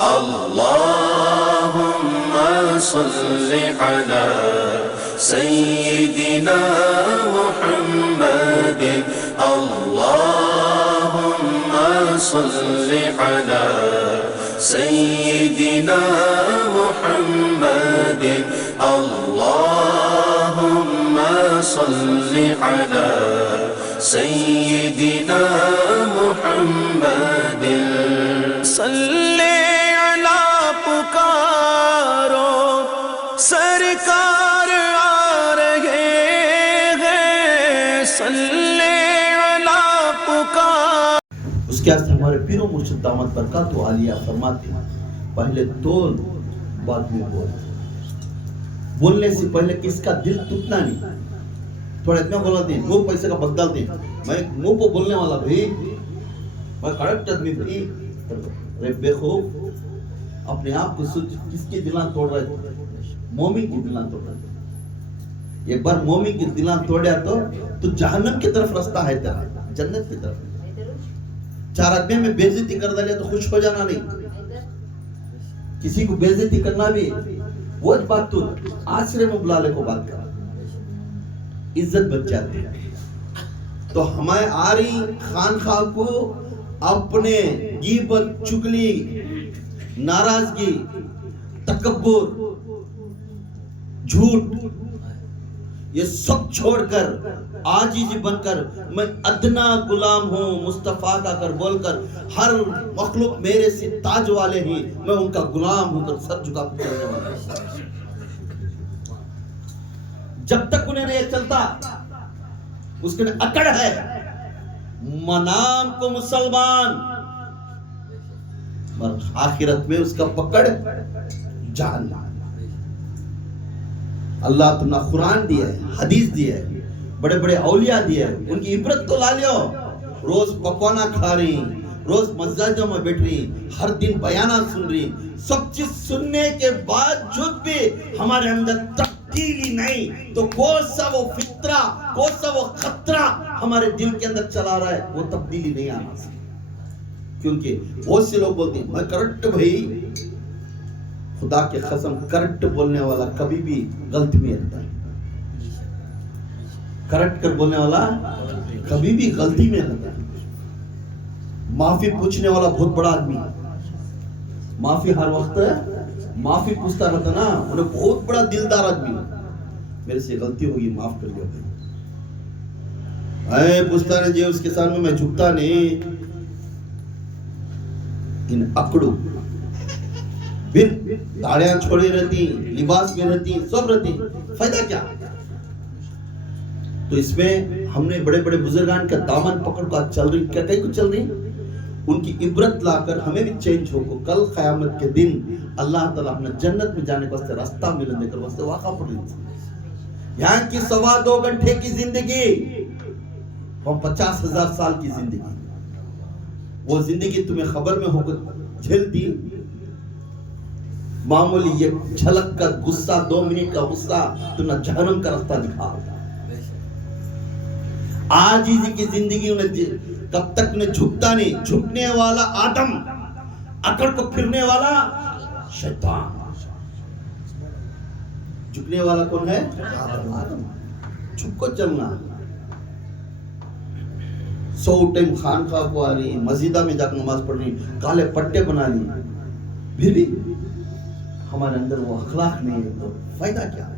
اللهم صل على سيدنا محمد اللهم صل على سيدنا محمد اللهم صل على سيدنا محمد صل علی پکارو سرکار آ رہے ہیں صل علی پکار. اس کے واسطے ہمارے پیر و مرشد دامت برکات و عالیہ فرماتے ہیں پہلے تول بعد میں بول. بولنے سے پہلے کس کا دل ٹوٹنا نہیں. تھوڑا اتنا بولا دیں منہ پیسے کا بدل دیں. میں منہ کو بولنے والا بھائی میں کڑک آدمی بھائی بے خوف اپنے آپ کو سوچ کس کی دلان توڑ رہے تھے. مومن کی دلان توڑ رہے تھے. ایک بار مومن کی دلان توڑیا تو جہنم کی طرف رستہ ہے تیرا جنت کی طرف. چار آدمی میں بے عزتی کر دیا تو خوش ہو جانا نہیں. کسی کو بے عزتی کرنا بھی وہ بات تو آسرے میں بلا لے کو بات کر عزت بچ جاتی ہے. تو ہمیں آری خانخواہ کو اپنے غیبت چگلی ناراضگی تکبر جھوٹ یہ سب چھوڑ کر عاجزی بن کر میں ادنا غلام ہوں مصطفیٰ کا کر بول کر ہر مخلوق میرے سے تاج والے ہیں میں ان کا غلام ہوں کر سر جھکا کر چلنے والا. جب تک انہیں نہیں چلتا اس کے اکڑ ہے منام کو مسلمان اور آخرت میں اس کا پکڑ جہنم. اللہ تم نے قرآن دیا ہے حدیث دیا ہے بڑے بڑے اولیاء دیا ہے ان کی عبرت تو لا لیو. روز پکوانا کھا رہی روز مسجدوں میں بیٹھ رہی ہر دن بیانات سن رہی سب چیز سننے کے بعد جھوٹ بھی ہمارے اندر تبدیلی نہیں تو کون سا وہ فطرہ کون سا وہ خطرہ ہمارے دل کے اندر چلا رہا ہے وہ تبدیلی نہیں آنا سکتا. کیونکہ بہت سے لوگ بولتے ہیں میں کرٹ بھائی خدا کے قسم کرٹ بولنے والا کبھی بھی غلطی میں رہتا ہے. کرٹ کر بولنے والا کبھی بھی غلطی میں رہتا ہے. معافی پوچھنے والا بہت بڑا آدمی معافی ہر وقت معافی پوچھتا رہتا نا انہیں بہت بڑا دلدار آدمی میرے سے غلطی ہوگی معاف کر لیا بھائی پوچھتا نہیں جی اس کے سامنے میں جھکتا نہیں. ان اکڑوں پھر داڑیاں چھوڑی رہتی لباس میں رہتی سب رہتی فائدہ کیا. تو اس میں ہم نے بڑے بڑے بزرگان کا دامن پکڑ کر چل رہی کیا کہیں کو چل رہی ان کی عبرت لا کر ہمیں بھی چینج ہو کو کل قیامت کے دن اللہ تعالیٰ ہمیں جنت میں جانے کے واسطے راستہ ملنے کے واسطے واقع پڑ رہی. یہاں کی 2.25 گھنٹے کی زندگی ہم 50,000 سال کی زندگی وہ زندگی تمہیں خبر میں ہو کر جھیل دی. معمولی یہ جھلک کا غصہ 2 منٹ کا غصہ تمہیں جہنم کا راستہ دکھا. عاجزی کی زندگی انہیں کب تک انہیں جھکتا نہیں. جھکنے والا آدم اکڑ کو پھرنے والا شیطان. جھکنے والا کون ہے آدم. جھک کو چلنا 100 ٹائم خانقاہ کو آ رہی مسجدہ میں جا کر نماز پڑھ رہی کالے پٹے بنا لی پھر بھی ہمارے اندر وہ اخلاق نہیں ہے تو فائدہ کیا ہے.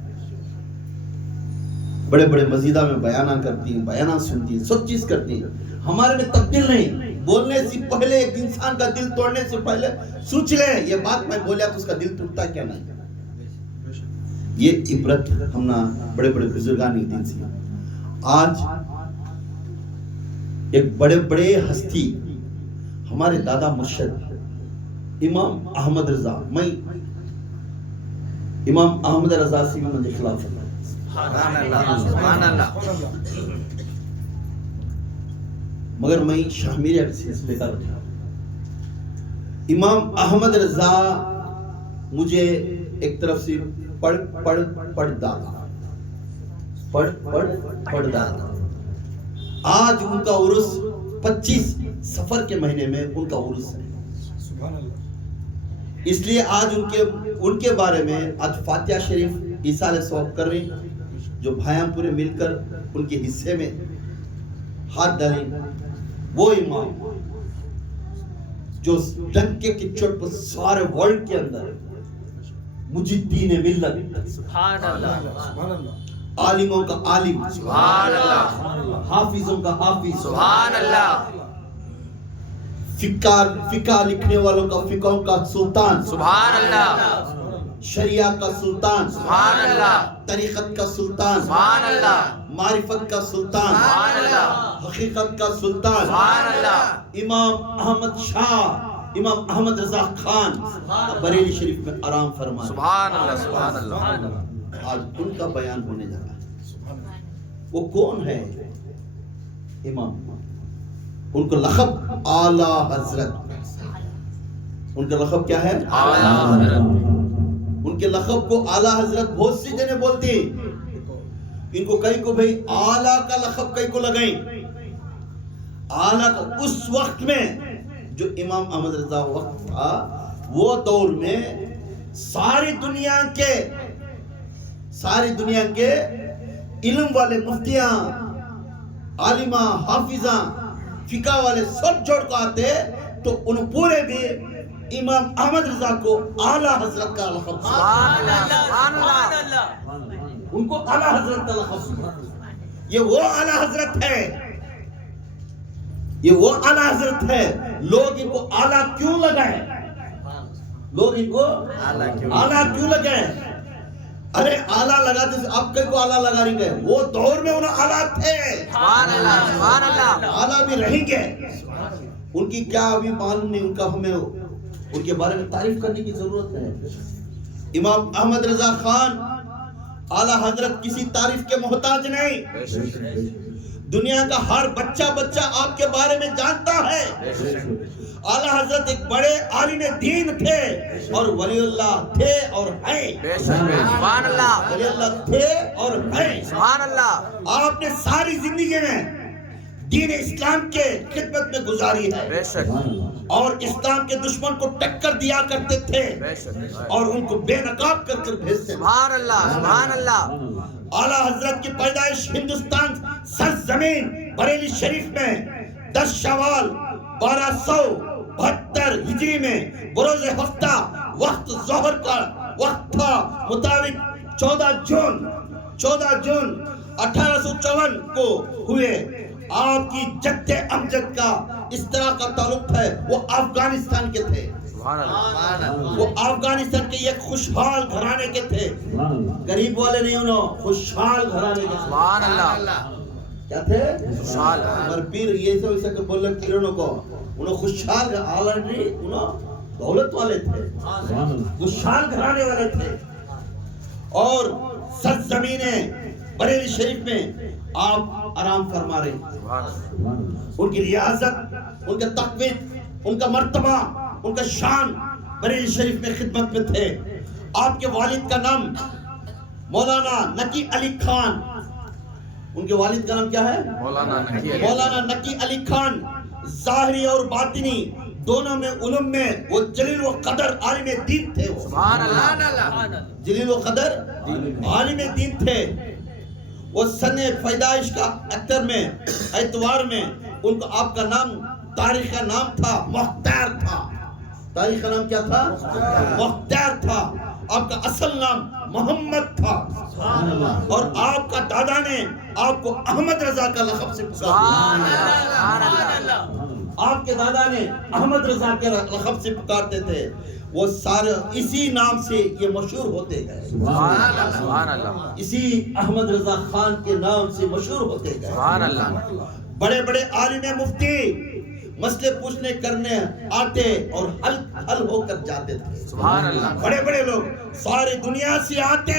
بڑے بڑے مسجدہ میں بیانات کرتی ہیں بیانات سنتی ہیں سب چیز کرتی ہیں ہمارے میں تبدیل نہیں. بولنے سے پہلے ایک انسان کا دل توڑنے سے پہلے سوچ لے یہ بات میں بولیا تو اس کا دل ٹوٹتا کیا نہیں. یہ عبرت ہم نے بڑے بڑے بزرگان کی دین سے. آج ایک بڑے بڑے ہستی ہمارے دادا مرشد امام احمد رضا میں امام احمد رضا سی میں مجھے خلاف ہے سبحان اللہ مگر میں شامیریہ کے سلسلے کا رکھا. امام احمد رضا مجھے ایک طرف سے پڑھ دادا. آج ان کا عرس 25 سفر کے مہینے میں ان کا عرس ہے. اس لیے آج ان کے بارے میں آج فاتحہ شریف ایصال ثواب کر رہی، جو بھائیاں پورے مل کر ان کے حصے میں ہاتھ ڈالیں، وہ امام جو ڈنکے کی چوٹ پر سارے ورلڈ کے اندر مجدین ملت، سبحان اللہ، عالموں کا عالم، سبحان اللہ، حافظوں کا حافظ، سبحان اللہ، فقہ لکھنے والوں کا فقہوں کا سلطان، سبحان اللہ، شریعہ کا سلطان، سبحان اللہ، طریقت کا سلطان، سبحان اللہ، معرفت کا سلطان، سبحان اللہ، حقیقت کا سلطان، سبحان اللہ، امام احمد شاہ، امام احمد رضا خان بریلی شریف میں آرام فرمائے، سبحان اللہ، سبحان اللہ، آج ان کا بیان ہونے جا رہا ہے۔ وہ کون ہے امام؟ ان کا لقب اعلیٰ حضرت، ان کا لقب کیا ہے؟ اعلیٰ حضرت۔ ان کے لقب کو اعلیٰ حضرت بہت سی جنے بولتے ہیں، ان کو کئی کو بھئی اعلیٰ کا لقب کئی کو لگائیں، اعلیٰ کا اس وقت میں جو امام احمد رضا وقت تھا، وہ دور میں ساری دنیا کے علم والے مفتیاں، عالمہ، حافظاں، فقہ والے سب جوڑ کو آتے تو ان پورے بھی امام احمد رضا کو اعلیٰ حضرت کا لقب، سبحان اللہ، ان کو اعلیٰ حضرت کا لقب، یہ وہ اعلیٰ حضرت ہے، یہ وہ اعلیٰ حضرت ہے۔ لوگ ان کو اعلیٰ کیوں لگائیں؟ لوگ ان کو اعلیٰ کیوں لگائیں؟ ارے اعلیٰ لگاتے سے آپ کئی کو اعلیٰ لگا رہی گئے، وہ دور میں انہوں اعلیٰ تھے، سبحان اللہ، سبحان اللہ، اعلیٰ بھی رہیں گے۔ ان کی کیا ابھی معلوم نہیں، ان کا ہمیں ان کے بارے میں تعریف کرنے کی ضرورت ہے۔ امام احمد رضا خان اعلیٰ حضرت کسی تعریف کے محتاج نہیں، دنیا کا ہر بچہ آپ کے بارے میں جانتا ہے۔ اعلیٰ حضرت ایک بڑے عالم دین تھے اور ولی اللہ تھے اور ہیں، سبحان اللہ، ولی اللہ تھے اور ہیں۔ سبحان اللہ، آپ نے ساری زندگی میں دین اسلام کے خدمت میں گزاری ہے، بے شک، اور اسلام کے دشمن کو ٹکر دیا کرتے تھے بے شک، اور ان کو بے نقاب کر کر بھیجتے۔ سبحان اللہ، سبحان اللہ، اعلیٰ حضرت کی پیدائش ہندوستان سرزمین بریلی شریف میں 10 شوال 1272 ہجری میں بروز ہفتہ وقت ظہر کا وقت تھا، مطابق 14 جون 1854 کو ہوئے۔ آپ کی جد امجد کا اس طرح کا تعلق ہے، وہ افغانستان کے تھے، سبحان اللہ، وہ افغانستان کے ایک خوشحال گھرانے کے تھے، غریب والے نہیں، انہوں خوشحال گھرانے کے تھے۔ سبحان اللہ، کیا تھے؟ خوشحال۔ ہمارے پیر یہ سب ایسا کہ بولنے پیروں کو انہوں خوشحال آلریڈی انہوں دولت والے تھے، خوشحال گھرانے والے تھے، اور سرزمین بریلی شریف میں آپ آرام فرما رہے ہیں۔ سبحان اللہ، ان کی ریاضت، ان کا تقویت، ان کا مرتبہ، ان کا شان بریلی شریف میں خدمت میں تھے۔ آپ کے والد کا نام مولانا نقی علی خان، ان کے والد کا نام کیا ہے؟ مولانا نقی علی خان، ظاہری اور باطنی دونوں میں علم میں وہ جلیل و قدر عالم دین تھے، سبحان اللہ، جلیل و قدر عالم دین تھے۔ وہ سن پیدائش کا اتوار میں ان کو آپ کا نام، تاریخ کا نام تھا مختار تھا، تاریخ کا نام کیا تھا؟ مختار تھا۔ آپ کا اصل نام محمد تھا، اور آپ کا دادا نے آپ کو احمد رضا کا لقب سے پکارا، آپ کے دادا نے احمد رضا کے لقب سے پکارتے تھے۔ وہ سارے اسی نام سے یہ مشہور ہوتے گئے، سبحان اللہ، اسی احمد رضا خان کے نام سے مشہور ہوتے گئے۔ سبحان اللہ، بڑے بڑے عالم مفتی مسئلے پوچھنے کرنے آتے اور حل ہو کر جاتے تھے، سبحان اللہ، بڑے بڑے لوگ ساری دنیا سے آتے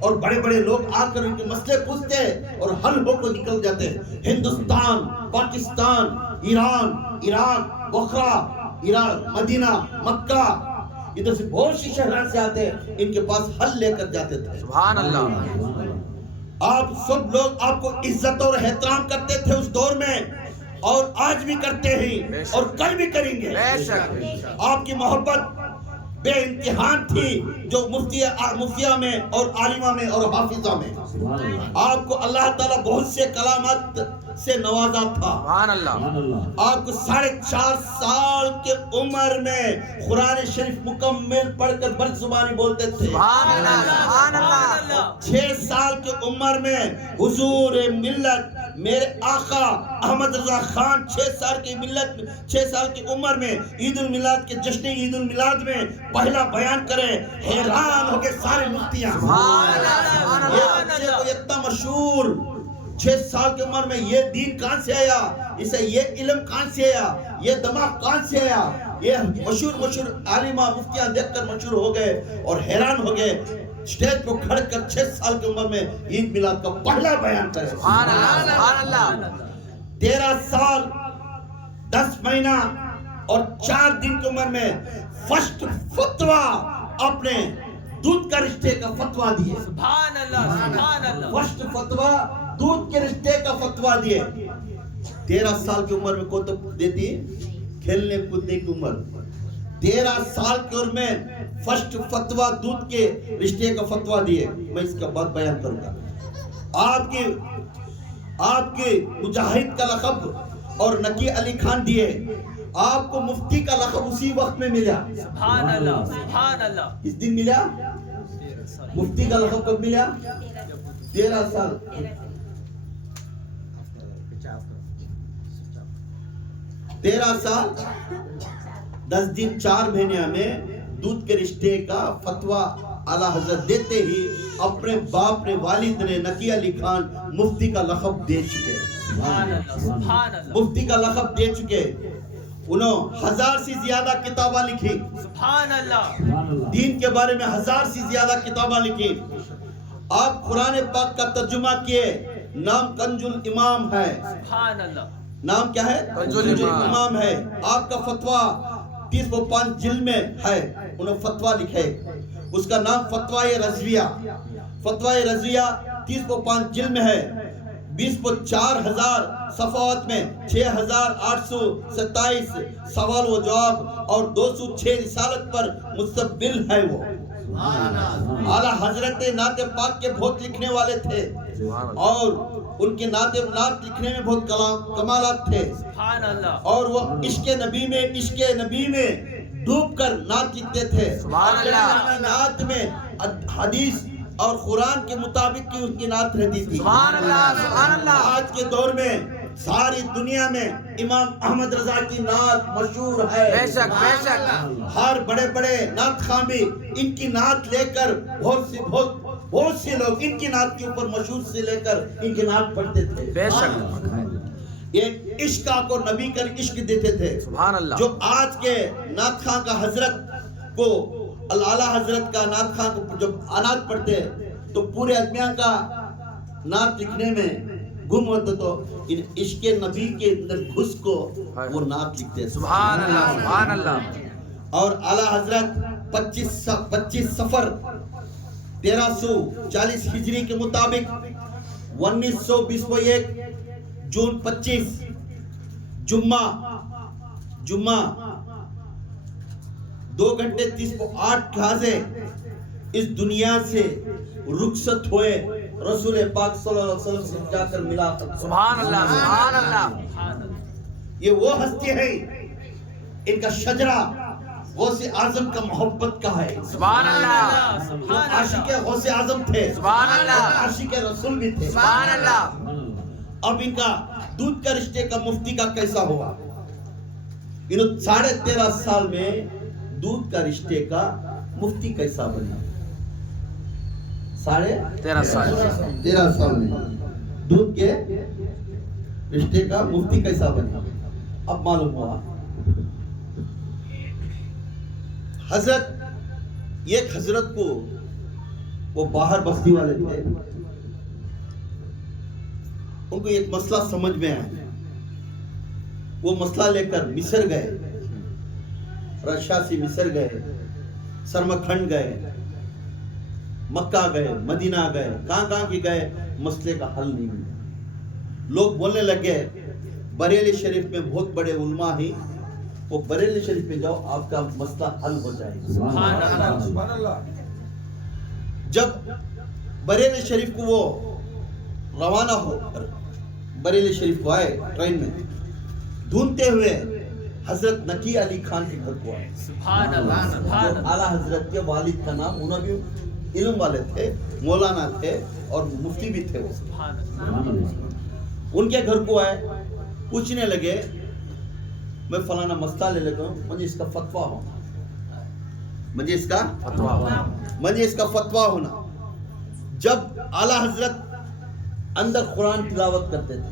اور بڑے بڑے لوگ آ کر ان کے مسئلے پوچھتے اور حل ہو کر نکل جاتے۔ ہندوستان، پاکستان، ایران، عراق، بخارا، مدینہ، مکہ، ادھر سے بہت سی شہرات سے آتے، ان کے پاس حل لے کر جاتے تھے۔ سبحان اللہ، آپ سب لوگ آپ کو عزت اور احترام کرتے تھے اس دور میں، اور آج بھی کرتے ہیں اور کل بھی کریں گے۔ بے شک، آپ کی محبت بے امتحان تھی جو مفتیہ میں اور عالمہ میں اور حافظہ میں. آپ کو اللہ تعالیٰ بہت سے کلامات سے نوازا تھا. سبحان اللہ. آپ کو 4.5 سال کے عمر میں قرآن شریف مکمل پڑھ کر بر زبانی بولتے تھے. سبحان اللہ. سبحان اللہ. 6 سال کی عمر میں حضور ملت میرے آقا احمد رضا خان 6 سال کی عمر میں عید المیلاد کے جشن عید المیلاد میں پہلا بیان کرے. حیران ہو گئے سارے مفتیاں. یہ بچے کو اتنا مشہور 6 سال کی عمر میں یہ دین کہاں سے آیا, اسے یہ علم کہاں سے آیا, یہ دماغ کہاں سے آیا. یہ مشہور عالمہ مفتیاں دیکھ کر مشہور ہو گئے اور حیران ہو گئے. اسٹیج پر کھڑ کر 6 سال کی عمر میں عید میلاد کا پہلا بیان کرے. سبحان اللہ. سبحان اللہ. 13 سال 10 مہینہ اور 4 دن کی عمر میں فرسٹ فتویٰ اپنے دودھ کا رشتے کا فتویٰ دیے. سبحان اللہ. سبحان اللہ. فرسٹ فتویٰ دودھ کے رشتے کا فتویٰ دیے. 13 سال کی عمر میں کو تو دیتی کھیلنے کودنے کی عمر. 13 سال کی عمر میں فرسٹ فتویٰ دودھ کے رشتے کا فتویٰ دیے. میں اس کا بعد بیان کروں گا. آپ کے مجاہد کا لقب اور نقی علی خان دیے. آپ کو مفتی کا لقب اسی وقت میں ملا. سبحان اللہ. سبحان اللہ. اس دن ملا. مفتی کا لقب کب ملا؟ 13 سال. 13 سال 10 دن 4 مہینے میں دودھ کے رشتے کا فتویٰ اعلیٰ حضرت دیتے ہی اپنے باپ نے والد نے نقی علی خان مفتی کا لقب دے چکے. سبحان اللہ. سبحان اللہ. مفتی کا لقب دے چکے. انہوں 1000 سے زیادہ کتابیں لکھی. سبحان اللہ. دین کے بارے میں 1000 سے زیادہ کتابیں لکھی. آپ قرآن پاک کا ترجمہ کیے. نام کنز الامام ہے. سبحان اللہ. نام کیا ہے؟ کنز کنز الامام ہے. آپ کا فتویٰ 30.5 جلد میں ہے. انہوں فتویٰ لکھے. اس کا نام فتویٰ رضویہ. فتویٰ رضویہ 30.5 جلد میں ہے. 20,400 صفحات میں 6,827 سوال و جواب اور 206 رسالت پر مستقبل ہے. وہ اعلیٰ حضرت نعت پاک کے بہت لکھنے والے تھے اور ان کے نعت لکھنے میں بہت کمالات تھے. سبحان اللہ. اور وہ عشق نبی میں ڈوب کر نعت لکھتے تھے. سبحان اللہ. نعت میں حدیث اور قرآن کے مطابق کی ان کی نعت رہتی تھی. سبحان اللہ. سبحان اللہ. آج کے دور میں ساری دنیا میں امام احمد رضا کی نعت مشہور ہے. بے شک. بے شک. ہر بڑے نعت خواں بھی ان کی نعت لے کر بہت سے لوگ ان کی نعت کے اوپر مشہور سے لے کر ان کی نعت پڑھتے تھے. بے شک. ایک عشق کو نبی کر عشق دیتے تھے. سبحان اللہ. جو آج کے نعت خواں کا حضرت کو اعلیٰ حضرت کا نعت خواں کو جب نعت پڑھتے تو پورے ادمیان کا نعت لکھنے میں گم ہوتا تو ان عشق نبی کے اندر گھس کو وہ نعت لکھتے. سبحان اللہ. سبحان اللہ. اور اعلیٰ حضرت 25 سفر 1340 ہجری کے مطابق 1921 جون 25 جمعہ 2 گھنٹے 38 لحظے اس دنیا سے رخصت ہوئے. رسول پاک صلی اللہ علیہ وسلم سے جا کر ملا. سبحان اللہ. سبحان اللہ. یہ وہ ہستی ہے ان کا شجرہ غوث اعظم کا محبت کا ہے. سبحان اللہ. وہ عاشق غوث اعظم تھے. سبحان اللہ. عاشق رسول بھی تھے. سبحان اللہ. اب ان کا دودھ کا رشتے کا مفتی کا کیسا ہوا؟ انہوں 13.5 سال میں دودھ کا رشتے کا مفتی کیسا بنا؟ 13 سال 13 سال میں دودھ کے رشتے کا مفتی کیسا بنا؟ اب معلوم ہوا ایک حضرت کو وہ باہر بستی والے تھے. ان کو ایک مسئلہ سمجھ میں آیا. وہ مسئلہ لے کر مصر گئے. رشیا سے مصر گئے, سرمکھنڈ گئے, مکہ گئے, مدینہ گئے, کہاں کی گئے. مسئلے کا حل نہیں ملا. لوگ بولنے لگے بریلی شریف میں بہت بڑے علماء ہیں وہ بریلی شریف پہ جاؤ، آپ کا مسئلہ حل ہو جائے گا۔ سبحان اللہ جب بریلی شریف کو وہ روانہ ہو بریلی شریف کو آئے ٹرین میں، ڈھونڈتے ہوئے حضرت نقی علی خان کے گھر کو آئے۔ سبحان اللہ سبحان اللہ اعلیٰ حضرت کے والد کا نام، انہوں بھی علم والے تھے، مولانا تھے اور مفتی بھی تھے وہ۔ سبحان اللہ ان کے گھر کو آئے، پوچھنے لگے میں فلانا مسئلہ لے لیتا ہوں، مجھے اس کا فتویٰ ہونا، مجھے اس کا فتویٰ ہونا۔ جب اعلیٰ حضرت اندر قرآن تلاوت کرتے تھے،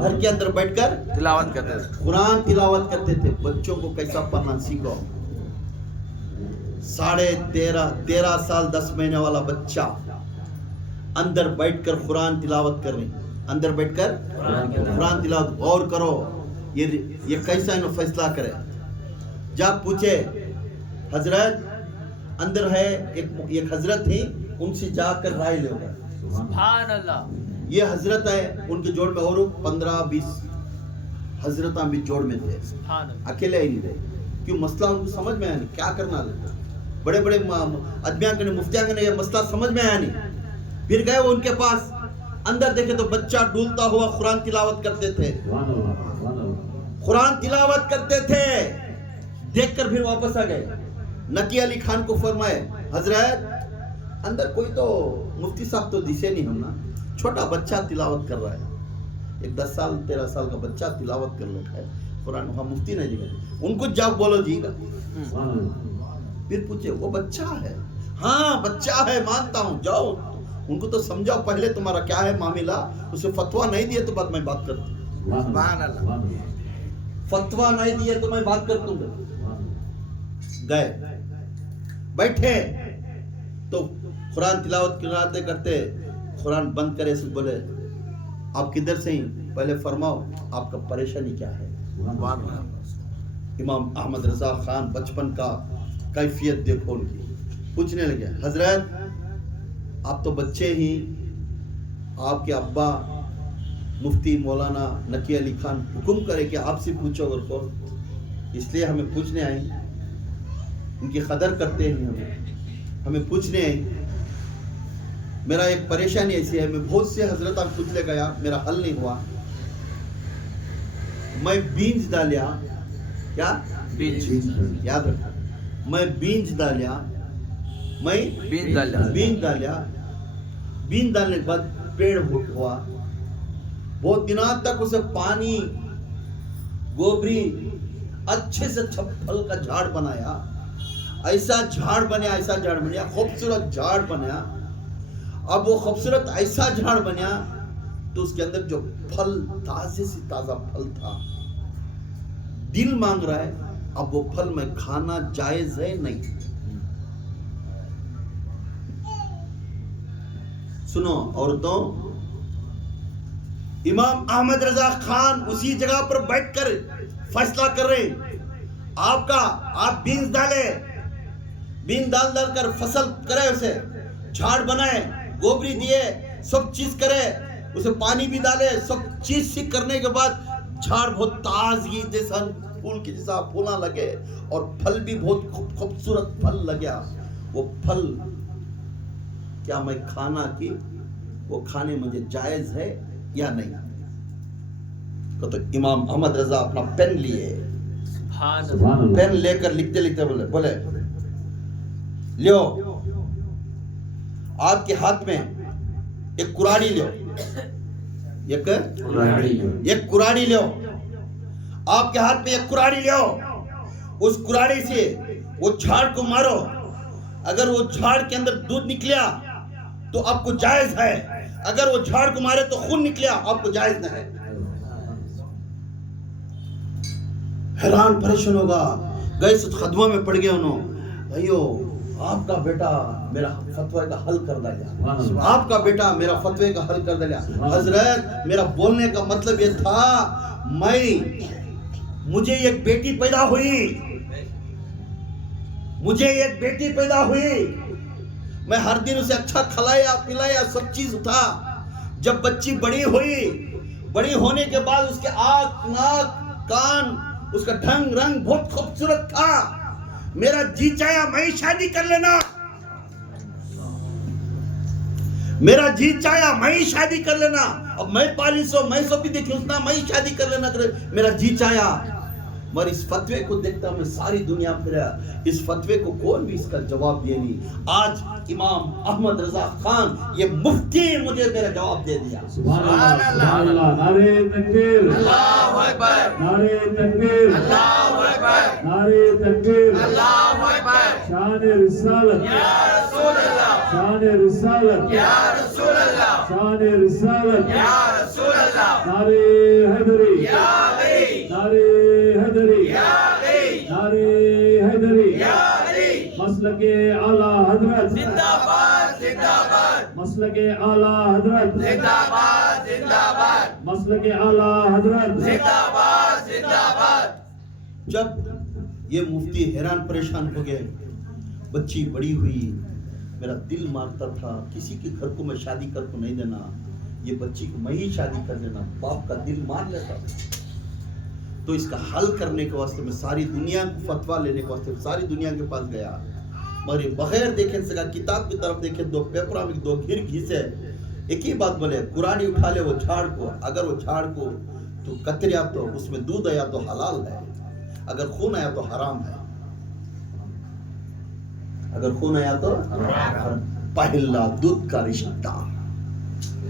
گھر کے اندر بیٹھ کر تلاوت کرتے تھے، قرآن تلاوت کرتے تھے، بچوں کو کیسا پڑھنا سیکھو۔ 13.5 سال 10 مہینے والا بچہ اندر بیٹھ کر قرآن تلاوت کر رہے ہیں، اندر بیٹھ کر قرآن تلاوت۔ غور کرو یہ کیسا انہوں فیصلہ کرے۔ جب پوچھے حضرت اندر ہے ایک حضرت تھی، ان سے جا کر رائے لے گا۔ سبحان اللہ یہ حضرت ہے، ان کے جوڑ میں اور 15-20 حضرتاں بھی جوڑ میں تھے، سبحان اللہ اکیلے ہی نہیں تھے، کیوں مسئلہ ان کو سمجھ میں آیا نہیں، کیا کرنا ہے۔ بڑے بڑے ادمیاں کے مفتیاں کے یہ مسئلہ سمجھ میں آیا نہیں۔ پھر گئے وہ ان کے پاس، اندر دیکھے تو بچہ ڈولتا ہوا قرآن تلاوت کرتے تھے، قرآن تلاوت کرتے تھے۔ دیکھ کر پھر واپس آ گئے، نقی علی خان کو فرمائے حضرت اندر کوئی تو مفتی صاحب تو دسے نہیں ہم نا، چھوٹا بچہ تلاوت کر رہا ہے، ایک 10 سال 13 سال کا بچہ تلاوت کر لیتا ہے قرآن، وہاں مفتی نہیں دکھا، ان کو جاؤ بولو جی گا۔ پھر پوچھے وہ بچہ ہے، ہاں بچہ ہے مانتا ہوں، جاؤ ان کو تو سمجھاؤ پہلے تمہارا کیا ہے معاملہ، اسے فتویٰ نہیں دیے تو بعد میں بات کرتا ہوں، سبحان اللہ، فتویٰ نہیں دیے تو میں بات کرتا ہوں۔ گئے بیٹھے تو قرآن تلاوت کرتے کرتے قرآن بند کرے سے بولے آپ کدھر سے ہیں، پہلے فرماؤ آپ کا پریشانی کیا ہے۔ امام احمد رضا خان بچپن کا کیفیت دیکھو ان کی، پوچھنے لگے حضرت آپ تو بچے ہی، آپ کے ابا مفتی مولانا نقی علی خان حکم کرے کہ آپ سے پوچھو، اگر کو اس لیے ہمیں پوچھنے آئیں، ان کی قدر کرتے ہیں، ہمیں پوچھنے آئیں۔ میرا ایک پریشانی ایسی ہے، میں بہت سے حضرتاں پوچھ لے گیا، میرا حل نہیں ہوا، میں بیج ڈالیا، کیا یاد رکھا، میں بیج ڈالیا، میں بیج ڈالیا، بیج ڈالنے کے بعد پیڑ ہوا، بہت دنوں تک اسے پانی گوبری اچھے سے پھل کا جھاڑ بنایا، ایسا جھاڑ بنیا خوبصورت جھاڑ بنیا۔ اب وہ خوبصورت ایسا جھاڑ بنیا تو اس کے اندر جو پھل تازے سے تازہ پھل تھا، دل مانگ رہا ہے اب وہ پھل میں کھانا جائز ہے نہیں۔ سنو عورتوں، امام احمد رضا خان اسی جگہ پر بیٹھ کر فیصلہ کر رہے ہیں، آپ بیج ڈالے، بیج ڈال کر فصل کرے، اسے جھاڑ بنائے، گوبری دیے، سب چیز کرے، اسے پانی بھی ڈالے، سب چیز سے کرنے کے بعد جھاڑ بہت تازگی جیسا پھول کی جیسا پھولا لگے اور پھل بھی بہت خوبصورت پھل لگیا۔ وہ پھل کیا میں کھانا کی وہ کھانے مجھے جائز ہے یا نہیں؟ تو امام احمد رضا اپنا پین لیے، پین لے کر لکھتے لکھتے بولے لیو، آپ کے ہاتھ میں ایک کراڑی لیو، ایک کراڑی لیو، آپ کے ہاتھ میں ایک کراڑی لیو، اس کراڑی سے وہ جھاڑ کو مارو، اگر وہ جھاڑ کے اندر دودھ نکلیا تو آپ کو جائز ہے، اگر وہ جھاڑ کو مارے تو خون نکلیا آپ کو جائز نہ ہے۔ حیران پریشان ہوگا، گئے سو خدمہ میں پڑ گئے انہوں، بھائیو آپ کا بیٹا میرا فتوے کا حل کر دیا، آپ کا بیٹا میرا فتوے کا حل کر دیا۔ حضرت میرا بولنے کا مطلب یہ تھا، مجھے ایک بیٹی پیدا ہوئی، میں ہر دن اسے اچھا کھلایا پلایا سب چیز تھا، جب بچی بڑی ہوئی، بڑی ہونے کے بعد اس کے آنکھ ناک کان اس کا ڈھنگ رنگ بہت خوبصورت تھا. میرا جی چاہیا میں ہی شادی کر لینا, میرا جی چاہیا میں ہی شادی کر لینا. اب میں 500 بھی دیکھی اس میں ہی شادی کر لینا, میرا جی چاہیا. مگر اس فتوے کو دیکھتا میں ساری دنیا پھرا, اس فتوے کو کون بھی اس کا جواب دے نہیں. آج امام احمد رضا خان یہ مفتی مجھے میرا جواب دے دیا. سبحان اللہ. نعرے تکبیر, اللہ اکبر. نعرے تکبیر, اللہ اکبر. نعرے تکبیر. اللہ اکبر. شان رسالت, یا رسول اللہ. شان رسالت, یا رسول اللہ. شان رسالت. یا رسول اللہ. نعرے حیدری, یا علی. نعرے حیدری, یا علی. نعرے حیدری. یا علی. مسلک اعلیٰ حضرت, زندہ باد زندہ باد. مسلک اعلیٰ حضرت, زندہ باد زندہ باد. مسلک اعلیٰ حضرت. زندہ باد زندہ باد. جب یہ مفتی حیران پریشان ہو گئے, بچی بڑی ہوئی, میرا دل مارتا تھا کسی کے گھر کو میں شادی کر کو نہیں دینا, یہ بچی کو میں ہی شادی کر دینا. باپ کا دل مار لیتا. تو اس کا حل کرنے کے واسطے میں ساری دنیا کو فتویٰ لینے کے واسطے ساری دنیا کے پاس گیا, مگر بغیر دیکھے سکا کتاب کی طرف دیکھے, 2 پیپر میں 2 گھر گھسے, ایک ہی بات بولے, قرآن اٹھا لے وہ جھاڑ کو, اگر وہ جھاڑ کو تو کتریا تو اس میں دودھ آیا تو حلال ہے, اگر خون آیا تو حرام ہے. اگر خون آیا تو پہلا دودھ کا رشتہ,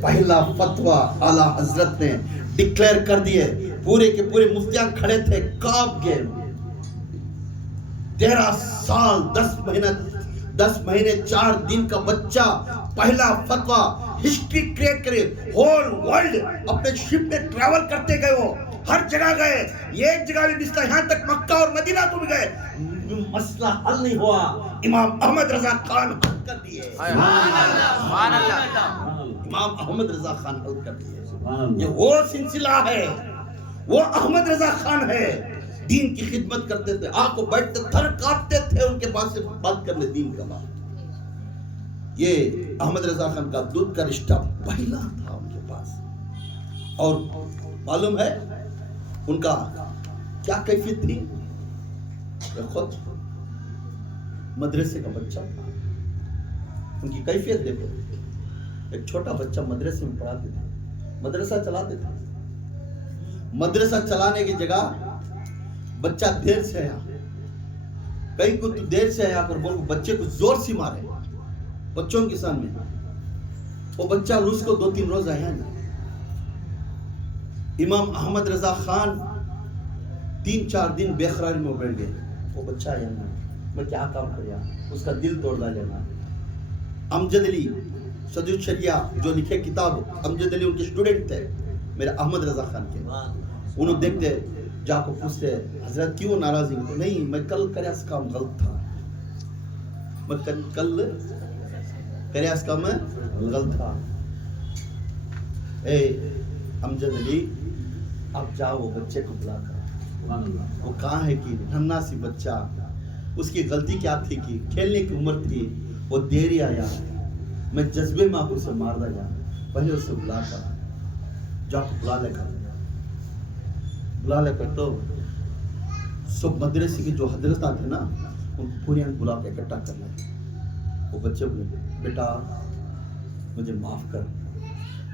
پہلا فتویٰ اعلیٰ حضرت نے ڈکلیئر کر دیے. پورے کے پورے مفتیان کھڑے تھے, کانپ گئے. 13 سال 10 مہینے 4 دن کا بچہ, پہلا فتویٰ, ہسٹری کریٹ کرے, ہول ورلڈ اپنے شپ میں ٹریول کرتے گئے, وہ ہر جگہ گئے, ایک جگہ بھی مسئلہ, یہاں تک مکہ اور مدینہ کو بھی گئے, مسئلہ حل نہیں ہوا. امام احمد رضا خان حل کر دیے. سبحان اللہ. سبحان اللہ. امام احمد رضا خان حل کر دیے. یہ وہ سلسلہ ہے, وہ احمد رضا خان ہے, دین کی خدمت کرتے تھے, آنکھ کو بیٹھتے تھر کاٹتے تھے ان کے پاس سے بات کرنے دین کا بات. یہ احمد رضا خان کا دودھ کا رشتہ پہلا تھا ان کے پاس. اور معلوم ہے ان کا کیا کیفیت تھی, خود مدرسے کا بچہ تھا. ان کی کیفیت دیکھو, ایک چھوٹا بچہ مدرسے میں پڑھاتے تھے, مدرسہ چلاتے تھے. مدرسہ چلانے کی جگہ بچہ دیر سے آیا, کہیں کو تو دیر سے آیا کر بول بچے کو زور سے مارے بچوں کے سامنے. وہ بچہ روز کو 2-3 روز آیا نہیں. امام احمد رضا خان 3-4 دن بے قراری میں بیٹھ گئے. وہ بچہ آیا نہیں, میں کیا کام کریا, اس کا دل توڑ ڈالا. امجد علی صدر شریعہ جو لکھے کتاب, امجد علی ان کے اسٹوڈنٹ تھے میرے احمد رضا خان کے. انہوں دیکھتے جا کو پوچھتے, حضرت کیوں ناراضی ہوتے؟ نہیں, میں کل کریاس کام غلط تھا, میں کل کریاس کام غلط تھا. اے امجد علی, اب جاؤ وہ بچے کو بلا کر, وہ کہاں ہے کہ ننھا سی بچہ, اس کی غلطی کیا تھی کہ کھیلنے کی عمر تھی, وہ دیر ہی آیا, میں جذبے میں آپ اسے مار دیا. پہلے اسے بلا کر جا کو بلا لے کر تو سب مدرسے کے جو حضرت آتے نا ان کو پوری بلا کے اکٹھا کر لیں. وہ بچے بولے, بیٹا مجھے معاف کر,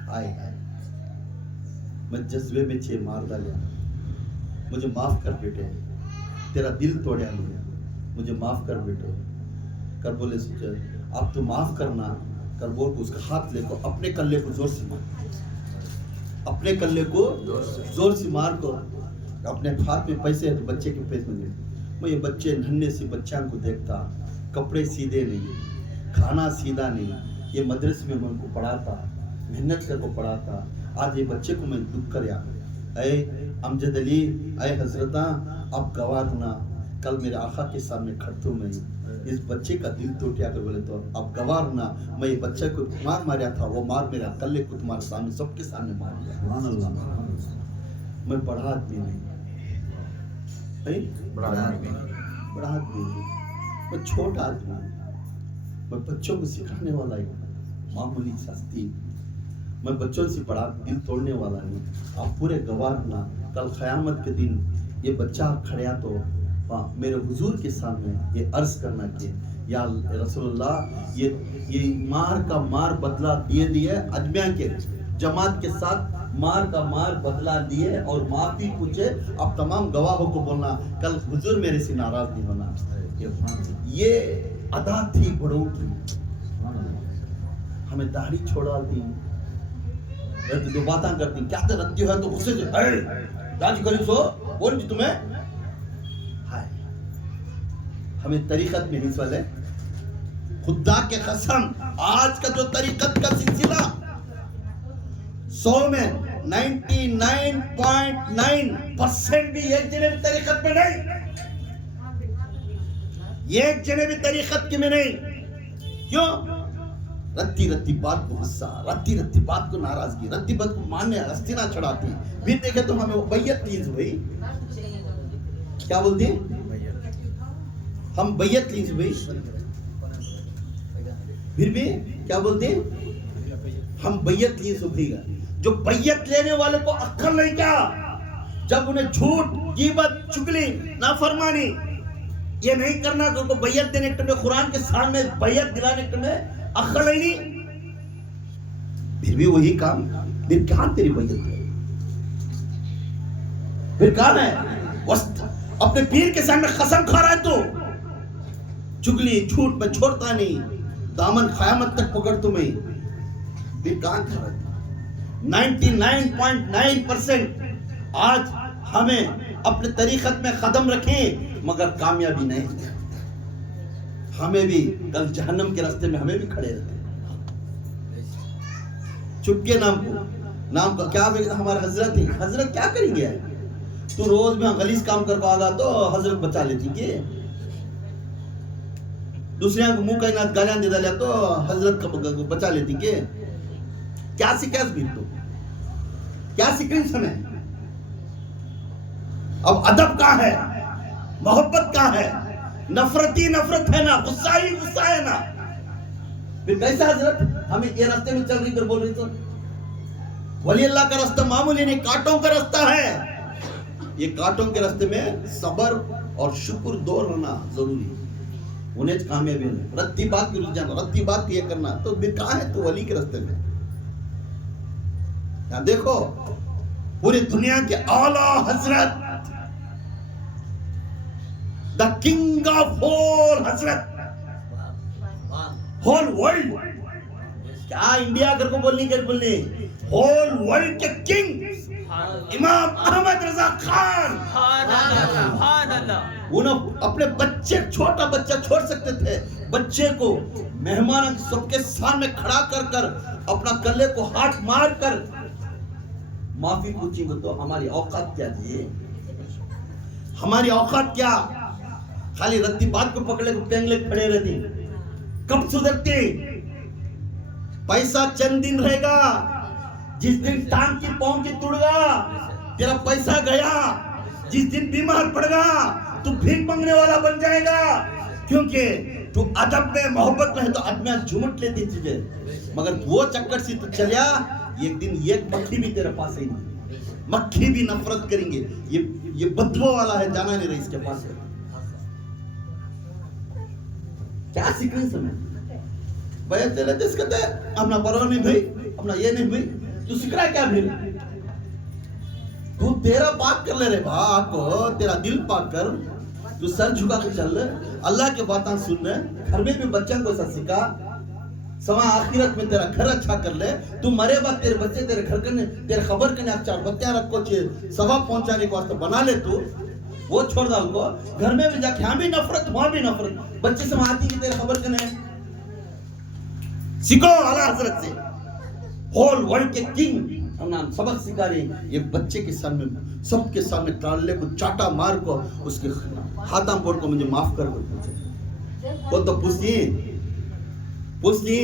آئے میں جذبے میں مار ڈالیا, مجھے معاف کر بیٹے, تیرا دل توڑیا مجھے معاف کر بیٹے. کر بولے سوچے آپ تو معاف کرنا, کر بول کو اس کا ہاتھ لے کو اپنے کلے کو زور سے مار, اپنے کلے کو زور سے مار کو. اپنے ہاتھ میں پیسے ہے تو بچے کے پیسے میں. میں یہ بچے ننھے سے بچوں کو دیکھتا, کپڑے سیدھے نہیں, کھانا سیدھا نہیں. یہ مدرسے میں ان کو پڑھاتا, محنت کر کو پڑھاتا. آج یہ بچے کو میں دکھ کریا. اے امجد علی, اے حضرتاں, اب گواہ ہونا, کل میرے آقا کے سامنے کھڑتوں میں اس بچے کا دل ٹوٹیا کر بولے تو اب گواہ ہونا, میں یہ بچے کو مار ماریا تھا, وہ مار میرا کلے کو تمہارے سامنے سب کے سامنے مار دیا. میں بڑا آدمی نہیں, بڑا آدمی نہیں, میں چھوٹا آدمی ہوں. میں بچوں کو سکھانے والا ہوں, معمولی سستی. میں بچوں سے بڑا دل توڑنے والا نہیں. آپ پورے گواہ ہونا, کل قیامت کے دن یہ بچہ کھڑیا تو میرے حضور کے سامنے یہ عرض کرنا کہ یا رسول اللہ یہ مار کا مار بدلہ دیے اجمیہ کے جماعت کے ساتھ مار کا مار بدلہ دیے اور معافی پوچھے. اب تمام گواہوں کو بولنا کل حضور میرے سے ناراض نہیں ہونا. یہ ادا تھی بڑوں کی. ہمیں داڑھی چھوڑا دی دو باتاں کرتی کیا تو رکھتی ہے تو غصے سے داڑھی کری سو بول جی تمہیں ہائے. ہمیں طریقت میں حصہ لے. خدا کے قسم آج کا جو طریقت کا سلسلہ 100 میں 99.9% بھی ایک جنبی طریقت میں نہیں, ایک جنبی طریقت کی میں نہیں. کیوں؟ رتی بات کو غصہ, رتی بات کو ناراضگی, رتی بات کو ماننے ہستی نہ چڑھاتی. پھر دیکھے تو ہمیں بیعت لیز ہوئی. کیا بولتی ہم بیعت لیز ہوئی. پھر بھی کیا بولتے ہم بیعت لیز ہوئی گا. جو بیعت لینے والے کو عقل نہیں کیا, جب انہیں جھوٹ, غیبت, چگلی, نافرمانی یہ نہیں کرنا تو ان کو بیعت دینے کے ٹائم قرآن کے سامنے بیعت دلانے کے ٹائم عقل ہی نہیں. پھر بھی وہی کام. پھر کہاں تیری بیعت ہے؟ پھر کہاں ہے اپنے پیر کے سامنے قسم کھا رہا ہے تو چگلی جھوٹ میں چھوڑتا نہیں, دامن قیامت تک پکڑ تمہیں. پھر کہاں کھا رہا ہے؟ 99.9% آج ہمیں اپنے طریقت میں قدم رکھیں مگر کامیابی نہیں. ہمیں بھی کل جہنم کے راستے میں ہمیں بھی کھڑے رہتے ہیں. چپ کے نام کا کیا ہمارے حضرت ہی حضرت کیا کریں گے؟ تو روز میں غلیظ کام کر پاگا تو حضرت بچا لیتی کہ دوسرے کو منہ کا نات گالیاں دے ڈالیا تو حضرت بچا لیتی کہ کیا سکھاس بھی تو کیا سکھیں سمیں. اب ادب کہاں ہے, محبت کہاں ہے؟ نفرت ہے نا, غصہ ہے نا. پھر کیسا حضرت ہمیں یہ راستے میں چل رہی کر بول رہی تو ولی اللہ کا راستہ معمولی نہیں, کانٹوں کا راستہ ہے. یہ کانٹوں کے راستے میں صبر اور شکر دور ہونا ضروری. انہیں کامیابی ہونا, رتی بات کی رجحان, رتی بات کی یہ کرنا تو پھر کہاں ہے تو ولی کے راستے میں. یہاں دیکھو پوری دنیا کے اعلیٰ حضرت, دا کنگ آف ہول حضرت, ہول ورلڈ, کیا انڈیا کر کو بولنی کر بولنی, ہول ورلڈ کے کنگ امام احمد رضا خان. انہوں اپنے بچے, چھوٹا بچہ چھوڑ سکتے تھے, بچے کو مہمان سب کے سامنے کھڑا کر اپنا کلے کو ہاتھ مار کر معافی پوچھیں گے تو ہماری اوقات کیا دیئے, ہماری اوقات کیا؟ خالی رتی بات کو پکڑے کو پینگلے کھڑے رہتی. کب سدھرتے؟ پیسہ چند دن رہے گا, جس دن ٹانگ کی پاؤں کی توڑ گا تیرا پیسہ گیا. جس دن بیمار پڑ گا تو بھیک مانگنے والا بن جائے گا, کیونکہ تو ادب میں محبت میں ہے تو آدمیاں جھومٹ لیتی چیزیں. مگر وہ چکر سے تو چلیا, ایک دن ایک مکھی بھی تیرے پاس ہی نہیں, مکھی بھی نفرت کریں گے. یہ بدبو والا ہے, جانا نہیں رہی اس کے پاس ہے. کیا سیکھیں سمیں بھائی تیرے جس کہتے ہیں اپنا پرواہ نہیں بھائی, اپنا یہ نہیں بھائی, تو سکھ رہا ہے کیا بھائی؟ تو تیرا پاک کر لے رہے باپ کو, تیرا دل پاک کر, تو سر جھکا کے چل رہے, اللہ کے باتاں سن رہے. گھر میں بھی بچوں کو ایسا سکھا, سوا آخرت میں تیرا گھر اچھا کر لے. تو مرے بعد تیرے بچے تیرے گھر کرنے, تیرے خبر کرنے, آپ 4 بچیاں رکھو ثواب پہنچانے کو واسطے بنا لے. تو وہ چھوڑ ڈال کو گھر میں بھی جا کے, ہاں بھی نفرت وہاں بھی نفرت. بچے سے وہاں آتی کہ تیرے خبر کرنے سیکھو اعلیٰ حضرت سے. ہول ورلڈ کے کنگ ہم نام سبق سکھا رہے ہیں. یہ بچے کے سامنے, سب کے سامنے ٹالے کو چاٹا مار کو اس کے ہاتھاں پوڑ کو مجھے معاف کر دو. وہ تو پوچھتی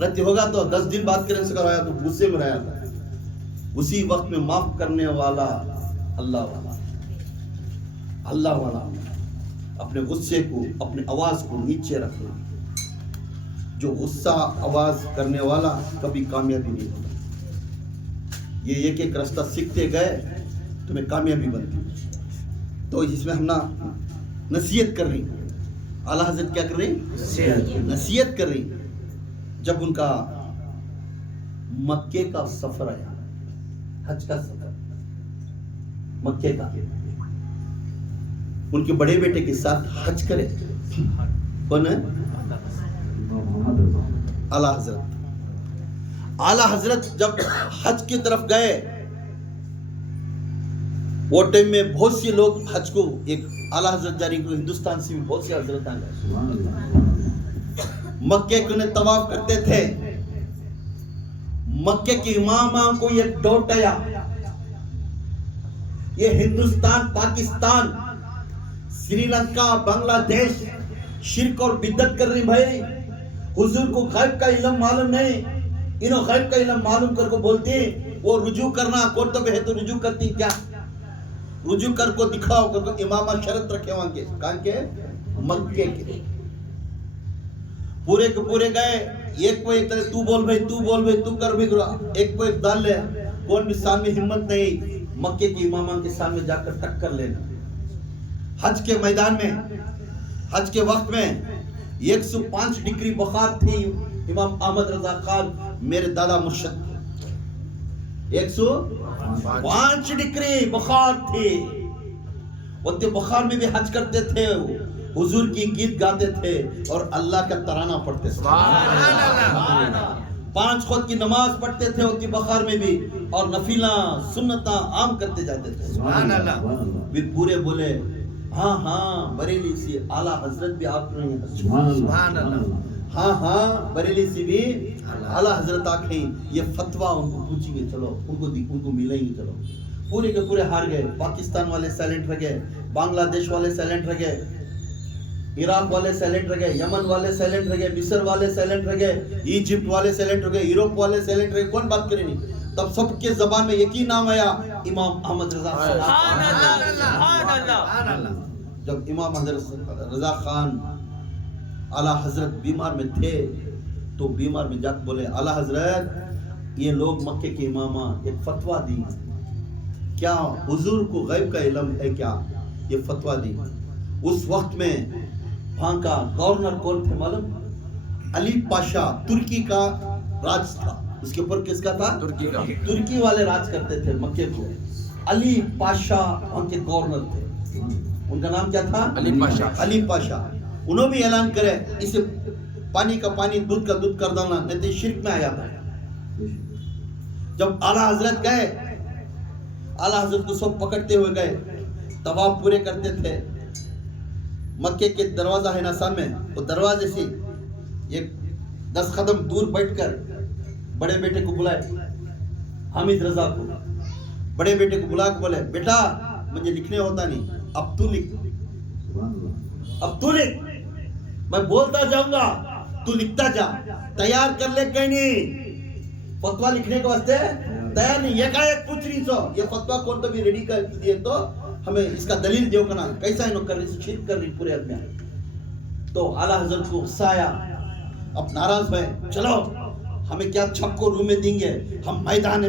رتی ہوگا تو 10 دن بات کرنے سے کرایا تو غصے میں رہا تھا. اسی وقت میں معاف کرنے والا اللہ والا. اپنے غصے کو, اپنے آواز کو نیچے رکھنا. جو غصہ آواز کرنے والا کبھی کامیابی نہیں ہوتا. یہ ایک راستہ سیکھتے گئے تمہیں کامیابی بنتی. تو اس میں ہم نا نصیحت کر رہی ہیں. اعلیٰ حضرت کیا کر رہی ہیں؟ نصیحت کر رہی ہیں. جب ان کا مکے کا سفر آیا, حج کا سفر مکے کا, ان کے بڑے بیٹے کے ساتھ حج کرے. کون ہے؟ اعلیٰ حضرت. اعلیٰ حضرت جب حج کی طرف گئے, وہ ٹائم میں بہت سے لوگ حج کو, ایک اعلیٰ حضرت جاری کو ہندوستان سے بھی بہت سے حضرت آ گئے. مکے کو طواف کرتے تھے. مکے کے امام کو یہ ڈاؤٹ آیا, یہ ہندوستان, پاکستان, سری لنکا, بنگلہ دیش شرک اور بدعت کر رہی بھائی. حضور کو غیب کا علم معلوم نہیں, انہوں غیب کا علم معلوم کر کو بولتے وہ رجوع کرنا کوتب ہے تو رجوع کرتی کیا؟ رجوع کر کو دکھاؤ کر کو امامہ شرط رکھے وہاں کے کہاں کے مکے کے. پورے کے پورے گئے, ایک کو ایک طرح تو بول بھائی, تو بول بھائی, تو کر بھی کرو, ایک کو ایک ڈال لے. کون بھی سامنے ہمت نہیں مکے کے امامہ کے سامنے جا کر ٹکر لینا. حج کے میدان میں, حج کے وقت میں 105 ڈگری بخار تھی. امام احمد رضا خان میرے دادا مرشد, 105 ڈگری بخار تھی. وہ بخار میں بھی حج کرتے تھے, حضور کی گیت گاتے تھے اور اللہ کا ترانہ پڑھتے تھے. 5 خود کی نماز پڑھتے تھے ہوتی بخار میں بھی, اور نفیلہ سنتاں عام کرتے جاتے تھے. سبحان اللہ. بھی پورے بولے ہاں ہاں بریلی سی اعلیٰ حضرت بھی آپ نے, سبحان اللہ. ہاں ہاں بریلی سی بھی اعلیٰ حضرت آکھیں. یہ فتویٰ ان کو پوچھیں گے, چلو ان کو ملیں گے. چلو پورے کے پورے ہار گئے. پاکستان والے سائلنٹ رہ گئے, بنگلہ دیش والے سائلنٹ رہ گئے, عراق والے سائلنٹ رہ گئے, یمن والے سائلنٹ رہ گئے, مصر والے سائلنٹ رہ گئے, ایجپٹ والے سائلنٹ رہ گئے, یورپ والے سائلنٹ رہ گئے. کون بات کرے نہیں؟ تب سب کے زبان میں ایک ہی نام آیا, امام احمد رضا خان. جب امام حضرت رضا خان اعلیٰ حضرت بیمار میں تھے تو بیمار میں جا کے بولے اعلیٰ حضرت یہ لوگ مکے کے امامہ ایک فتویٰ دی, کیا حضور کو غیب کا علم ہے کیا؟ یہ فتویٰ دی. اس وقت میں وہاں کا گورنر کون تھے معلوم؟ علی پاشا, ترکی کا راج تھا. اس کے اوپر کس کا تھا؟ ترکی کا. ترکی والے راج کرتے تھے مکے کو. علی پاشا وہاں کے گورنر تھے. ان کا نام کیا تھا؟ علی پاشا. علی پاشا. انہوں بھی اعلان کرے اسے پانی کا پانی, دودھ کا دودھ کر دینا, نہیں تو شرک میں آ جاتا ہے. جب اعلیٰ حضرت گئے, اعلیٰ حضرت کو سب پکڑتے ہوئے گئے, طواف پورے کرتے تھے. مکے کے دروازہ ہے نا سامنے, وہ دروازے سے ایک 10 قدم دور بیٹھ کر بڑے بیٹے کو بلائے, حامد رضا کو. بڑے بیٹے کو بلا کے بولے بیٹا مجھے لکھنے ہوتا نہیں, اب تو لکھ, اب تو لکھ, میں بولتا جاؤں گا تو لکھتا جا. تیار کر لے کہیں نہیں, فتویٰ لکھنے کے واسطے تیار نہیں. یہ کہا ایک پوچھ رہی سو یہ فتویٰ کون تو بھی ریڈی کر دیے تو ہمیں اس کا دلیل دیو کنا کیسا انہوں کر رہی, شرک کر رہی پورے آدمی. تو اعلیٰ حضرت کو غصہ آیا, اب ناراض ہوئے, چلو ہمیں کیا چھپ کو روم میں دیں گے, ہم میدان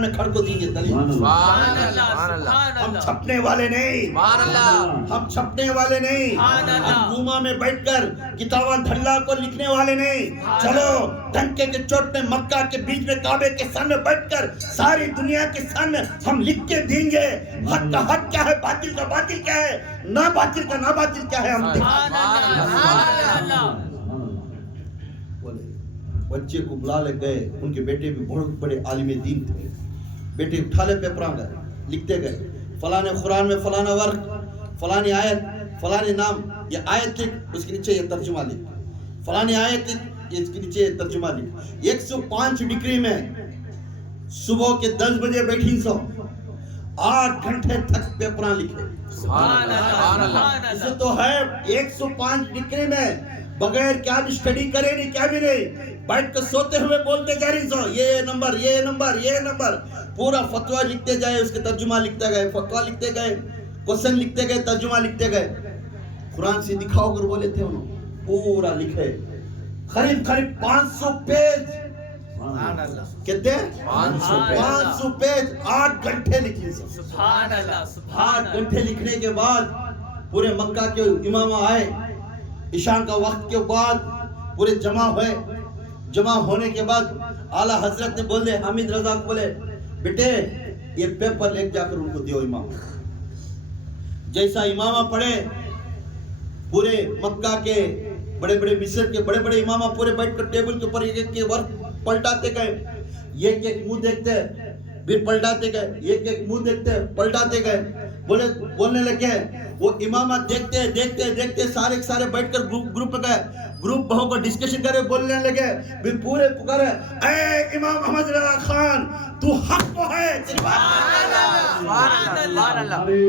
میں کھڑ کو دیں گے دلیل. سبحان اللہ. ہم چھپنے والے نہیں, سبحان اللہ. ہم چھپنے والے نہیں, ہم روما میں بیٹھ کر کتاباں دھلا کو لکھنے والے نہیں. چلو ڈنکے کے چوٹ میں مکہ کے بیچ میں کعبے کے سامنے بیٹھ کر ساری دنیا کے سامنے ہم لکھ کے دیں گے حق کا حق کیا ہے, باطل کا باطل کیا ہے, نہ باطل کا نہ باطل کیا ہے. ہم بچے کو بلا لے گئے, ان کے بیٹے بھی بہت بڑے عالم دین تھے. بیٹے اٹھا لے پیپراں گئے, لکھتے گئے فلانے قرآن میں فلانا ورق, فلانی آیت, فلانے نام, یہ آیت لکھ, اس کے نیچے یہ ترجمہ لکھ, فلانی آیت لکھ, اس کے نیچے یہ ترجمہ لکھ. 105 ڈگری میں صبح کے 10 بجے بیٹھی سو 8 گھنٹے تک پیپراں لکھے. سبحان اللہ. اسے تو ہے 105 ڈگری میں بغیر کیا بھی اسٹڈی کرے نہیں, کیا بھی نہیں, بیٹھ کر سوتے ہوئے بولتے جا رہی سو یہ نمبر یہ نمبر یہ نمبر, پورا فتویٰ لکھتے جائے, اس کے ترجمہ لکھتے گئے, فتویٰ لکھتے گئے, کوسچن لکھتے گئے, ترجمہ لکھتے گئے. قرآن سے دکھاؤ کر بولے تھے انہوں, پورا لکھے قریب 500 پیج سبحان اللہ کہتے 500 پیج 500 پیج 8 گھنٹے لکھی سب سبحان اللہ سبحان 8 گھنٹے لکھنے کے بعد پورے مکہ کے امام آئے عشاء کا وقت کے بعد پورے جمع ہونے کے بعد اعلیٰ حضرت نے بولے حامد رضا کو بولے بیٹے یہ پیپر لے جا کر ان کو دیو امام جیسا امامہ پڑھے پورے مکہ کے بڑے بڑے مصر کے بڑے بڑے امامہ پورے بیٹھ کر ٹیبل کے اوپر ایک ایک ورق پلٹاتے گئے ایک ایک منہ دیکھتے پھر پلٹاتے گئے ایک ایک منہ دیکھتے پلٹاتے گئے بولنے لگے وہ امامہ دیکھتے سارے بیٹھ کر گروپ گئے گروپ بہو کو ڈسکشن کرے بولنے لگے پھر پورے پکارے اے امام احمد رضا خان تو حق کو ہے سبحان اللہ سبحان اللہ ہمارے